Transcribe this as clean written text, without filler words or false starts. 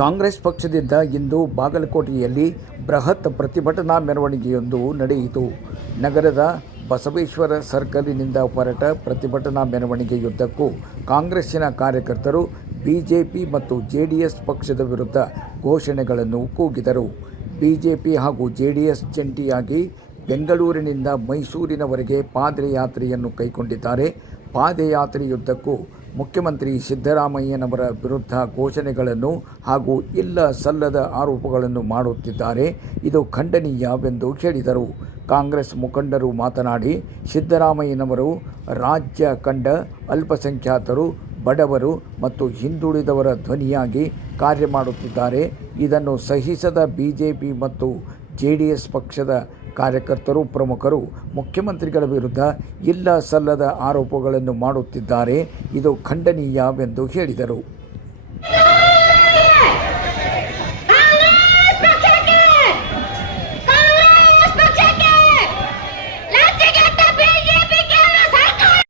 ಕಾಂಗ್ರೆಸ್ ಪಕ್ಷದಿಂದ ಇಂದು ಬಾಗಲಕೋಟೆಯಲ್ಲಿ ಬೃಹತ್ ಪ್ರತಿಭಟನಾ ಮೆರವಣಿಗೆಯೊಂದು ನಡೆಯಿತು. ನಗರದ ಬಸವೇಶ್ವರ ಸರ್ಕಲ್ನಿಂದ ಹೊರಟ ಪ್ರತಿಭಟನಾ ಮೆರವಣಿಗೆಯುದ್ದಕ್ಕೂ ಕಾಂಗ್ರೆಸ್ಸಿನ ಕಾರ್ಯಕರ್ತರು ಬಿಜೆಪಿ ಮತ್ತು ಜೆಡಿಎಸ್ ಪಕ್ಷದ ವಿರುದ್ಧ ಘೋಷಣೆಗಳನ್ನು ಕೂಗಿದರು. ಬಿಜೆಪಿ ಹಾಗೂ ಜೆಡಿಎಸ್ ಜಂಟಿಯಾಗಿ ಬೆಂಗಳೂರಿನಿಂದ ಮೈಸೂರಿನವರೆಗೆ ಪಾದಯಾತ್ರೆಯನ್ನು ಕೈಗೊಂಡಿದ್ದಾರೆ. ಪಾದಯಾತ್ರೆಯುದ್ದಕ್ಕೂ ಮುಖ್ಯಮಂತ್ರಿ ಸಿದ್ದರಾಮಯ್ಯನವರ ವಿರುದ್ಧ ಘೋಷಣೆಗಳನ್ನು ಹಾಗೂ ಇಲ್ಲ ಸಲ್ಲದ ಆರೋಪಗಳನ್ನು ಮಾಡುತ್ತಿದ್ದಾರೆ. ಇದು ಖಂಡನೀಯವೆಂದು ಹೇಳಿದರು. ಕಾಂಗ್ರೆಸ್ ಮುಖಂಡರು ಮಾತನಾಡಿ, ಸಿದ್ದರಾಮಯ್ಯನವರು ರಾಜ್ಯ ಕಂಡ ಅಲ್ಪಸಂಖ್ಯಾತರು, ಬಡವರು ಮತ್ತು ಹಿಂದುಳಿದವರ ಧ್ವನಿಯಾಗಿ ಕಾರ್ಯ ಮಾಡುತ್ತಿದ್ದಾರೆ. ಇದನ್ನು ಸಹಿಸದ ಬಿಜೆಪಿ ಮತ್ತು ಜೆಡಿಎಸ್ ಪಕ್ಷದ ಕಾರ್ಯಕರ್ತರು, ಪ್ರಮುಖರು ಮುಖ್ಯಮಂತ್ರಿಗಳ ವಿರುದ್ಧ ಇಲ್ಲ ಸಲ್ಲದ ಆರೋಪಗಳನ್ನು ಮಾಡುತ್ತಿದ್ದಾರೆ. ಇದು ಖಂಡನೀಯವೆಂದು ಹೇಳಿದರು.